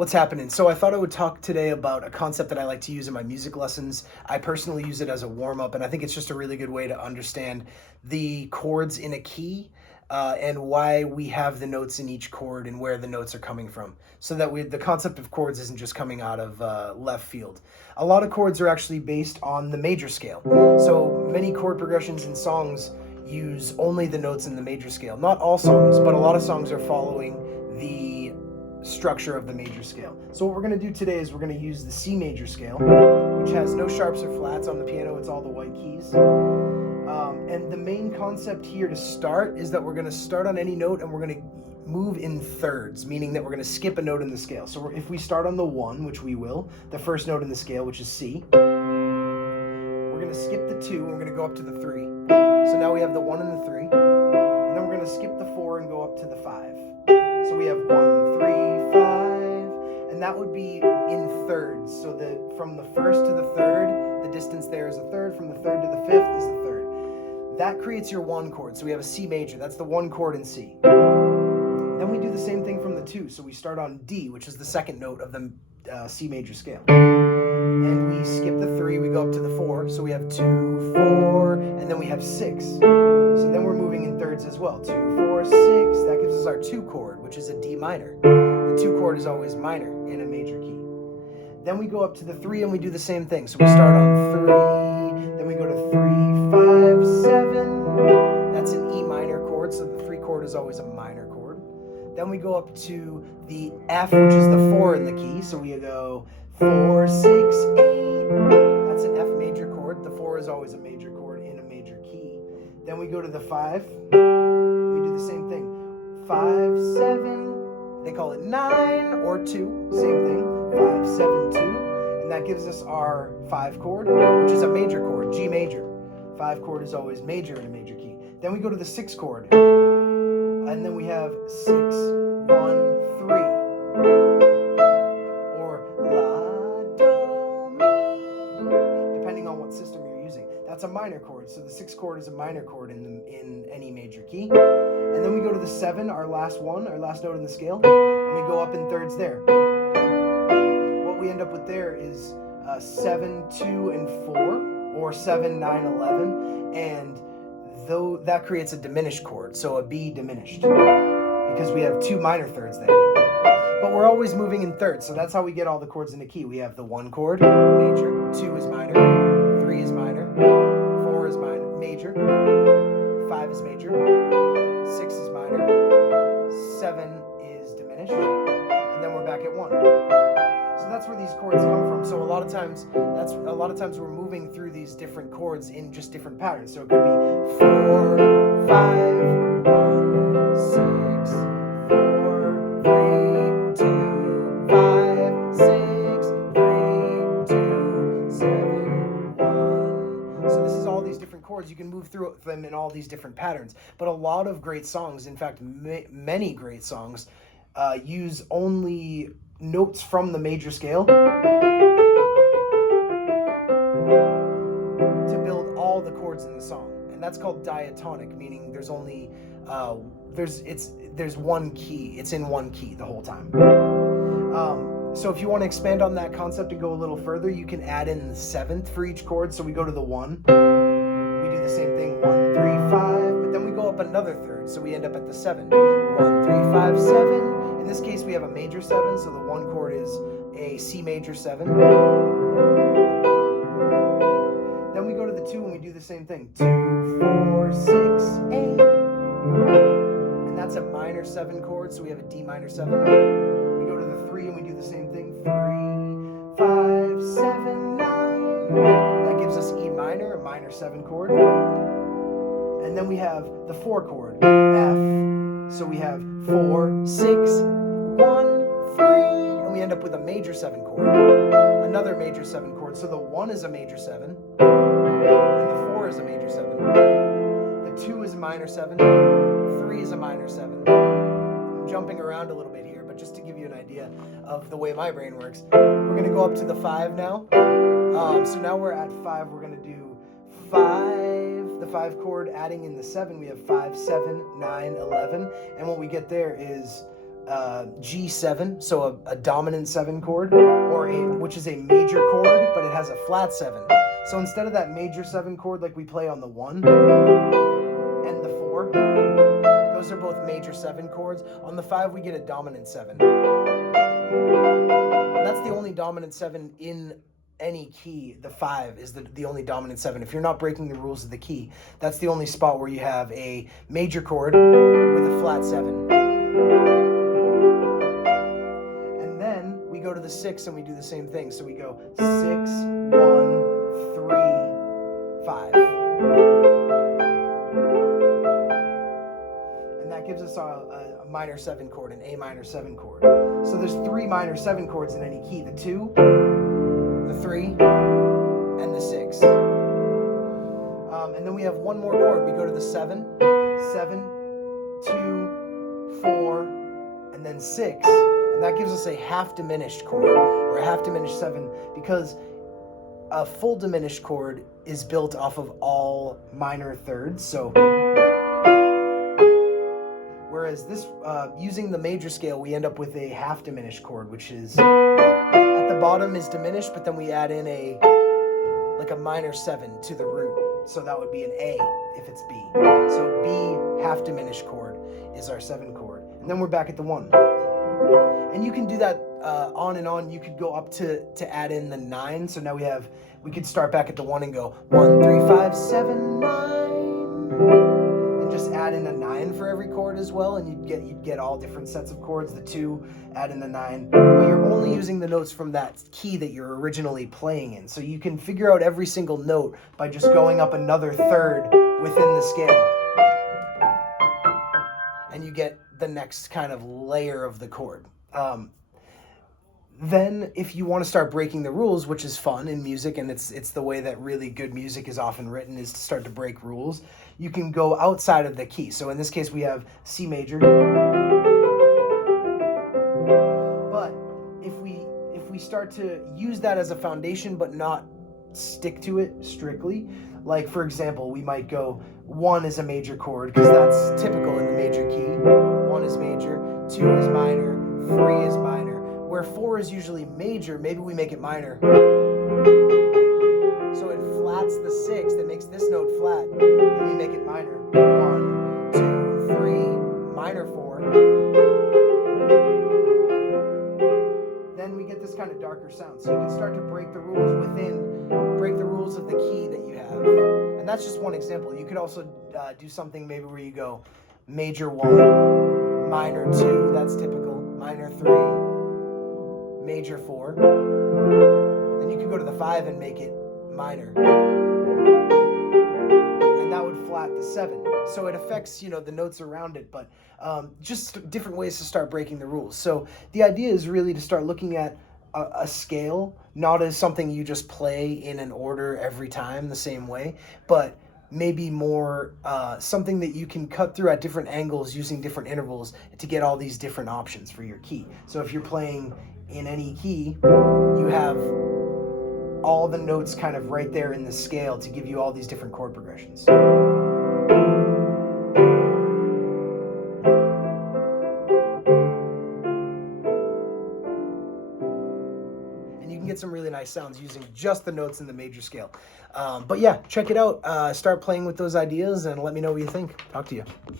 What's happening? So I thought I would talk today about a concept that I like to use in my music lessons. I personally use it as a warm-up, and I think it's just a really good way to understand the chords in a key and why we have the notes in each chord and where the notes are coming from. So that the concept of chords isn't just coming out of left field. A lot of chords are actually based on the major scale. So many chord progressions in songs use only the notes in the major scale. Not all songs, but a lot of songs are following the structure of the major scale. So what we're going to do today is we're going to use the C major scale, which has no sharps or flats on the piano. It's all the white keys. And the main concept here to start is that we're going to start on any note and we're going to move in thirds, meaning that we're going to skip a note in the scale. So if we start on the 1, which we will, the first note in the scale, which is C, we're going to skip the 2 and we're going to go up to the 3. So now we have the 1 and the 3. And then we're going to skip the 4 and go up to the 5. So we have 1, 3, 5, and that would be in thirds. So that from the first to the third, the distance there is a third. From the third to the fifth is the third. That creates your 1 chord. So we have a C major. That's the 1 chord in C. Then we do the same thing from the 2. So we start on D, which is the second note of the C major scale. And we skip the 3, we go up to the 4. So we have 2, 4, and then we have 6. So then we're moving in thirds as well. 2, 4, 6. That gives us our 2 chord, which is a D minor. The 2 chord is always minor in a major key. Then we go up to the 3 and we do the same thing. So we start on 3, then we go to 3, 5, 7. That's an E minor chord, so the 3 chord is always a minor chord. Then we go up to the F, which is the 4 in the key. So we go 4, 6, 8. That's an F major chord. The 4 is always a major chord in a major key. Then we go to the 5. We do the same thing. 5, 7. They call it 9 or 2. Same thing. 5, 7, 2. And that gives us our 5 chord, which is a major chord, G major. 5 chord is always major in a major key. Then we go to the 6 chord. And then we have 6, 1, 3. Or La, Do, Mi. Depending on what system you're using. That's a minor chord. So the 6 chord is a minor chord in any major key. And then we go to the 7, our last note in the scale. And we go up in thirds there. What we end up with there is 7, 2, and 4. Or 7, 9, 11. And though that creates a diminished chord, so a B diminished, because we have 2 minor thirds there. But we're always moving in thirds, so that's how we get all the chords in the key. We have the 1 chord, major, 2 is minor, 3 is minor, 4 is minor, major, 5 is major, 6 is minor, 7 is diminished, and then we're back at 1. So that's where these chords come from. So a lot of times we're moving through these different chords in just different patterns. So it could be 4, 5, 1, 6, 4, 3, 2, 5, 6, 3, 2, 7, 1. So this is all these different chords. You can move through them in all these different patterns. But a lot of great songs, in fact, many great songs, use only notes from the major scale to build all the chords in the song, and that's called diatonic, meaning there's only there's one key. It's in one key the whole time. So if you want to expand on that concept and go a little further, you can add in the 7th for each chord. So we go to the 1, we do the same thing, 1, 3, 5, but then we go up another third, so we end up at the 7, 1, 3, 5, 7. In this case, we have a major 7, so the 1 chord is a C major 7. Then we go to the 2 and we do the same thing. 2, 4, 6, 8. And that's a minor 7 chord, so we have a D minor 7. We go to the 3 and we do the same thing. 3, 5, 7, 9. That gives us E minor, a minor 7 chord. And then we have the 4 chord, F. So we have 4, 6, 1, 3, and we end up with a major 7 chord, another major 7 chord. So the 1 is a major 7, and the 4 is a major 7. The 2 is a minor 7, 3 is a minor 7. I'm jumping around a little bit here, but just to give you an idea of the way my brain works. We're going to go up to the 5 now. So now we're at 5, we're going to do 5, the 5 chord, adding in the 7, we have 5, 7, 9, 11, and what we get there is G7, so a dominant 7 chord, which is a major chord, but it has a flat 7. So instead of that major 7 chord like we play on the 1 and the 4, those are both major 7 chords. On the 5, we get a dominant 7. And that's the only dominant 7 in any key. The 5 is the only dominant 7. If you're not breaking the rules of the key, that's the only spot where you have a major chord with a flat 7. And then we go to the 6 and we do the same thing. So we go 6, 1, 3, 5. And that gives us a minor 7 chord, an A minor 7 chord. So there's 3 minor 7 chords in any key: the 2, the 3, and the 6. And then we have one more chord. We go to the 7, 7, 2, 4, and then 6. And that gives us a half diminished chord, or a half diminished 7, because a full diminished chord is built off of all minor thirds. So whereas this, using the major scale, we end up with a half diminished chord, which is at the bottom is diminished, but then we add in a minor 7 to the root. So that would be an A if it's B. So B half diminished chord is our 7 chord. And then we're back at the 1. And you can do that on and on. You could go up to add in the 9. So now we could start back at the 1 and go 1, 3, 5, 7, 9. And just add in a 9 for every chord as well, and you'd get all different sets of chords. The 2, add in the 9, but you're only using the notes from that key that you're originally playing in. So you can figure out every single note by just going up another third within the scale, and you get the next kind of layer of the chord. Then if you want to start breaking the rules, which is fun in music, and it's the way that really good music is often written, is to start to break rules, you can go outside of the key. So in this case we have C major. But if we start to use that as a foundation but not stick to it strictly, like for example, we might go 1 is a major chord because that's typical in the major key. 1 is major, 2 is minor, 3 is minor. Where 4 is usually major, maybe we make it minor. So it flats the 6 that makes this note flat, and we make it minor. 1, 2, 3, minor 4. Then we get this kind of darker sound. So you can start to break the rules of the key that you have. And that's just one example. You could also do something maybe where you go major 1, minor 2, that's typical, minor 3, major 4, then you could go to the 5 and make it minor, and that would flat the 7. So it affects the notes around it, but just different ways to start breaking the rules. So the idea is really to start looking at a scale not as something you just play in an order every time the same way, but maybe more something that you can cut through at different angles using different intervals to get all these different options for your key. So if you're playing in any key, you have all the notes kind of right there in the scale to give you all these different chord progressions. And you can get some really nice sounds using just the notes in the major scale. But yeah, check it out. Start playing with those ideas and let me know what you think. Talk to you.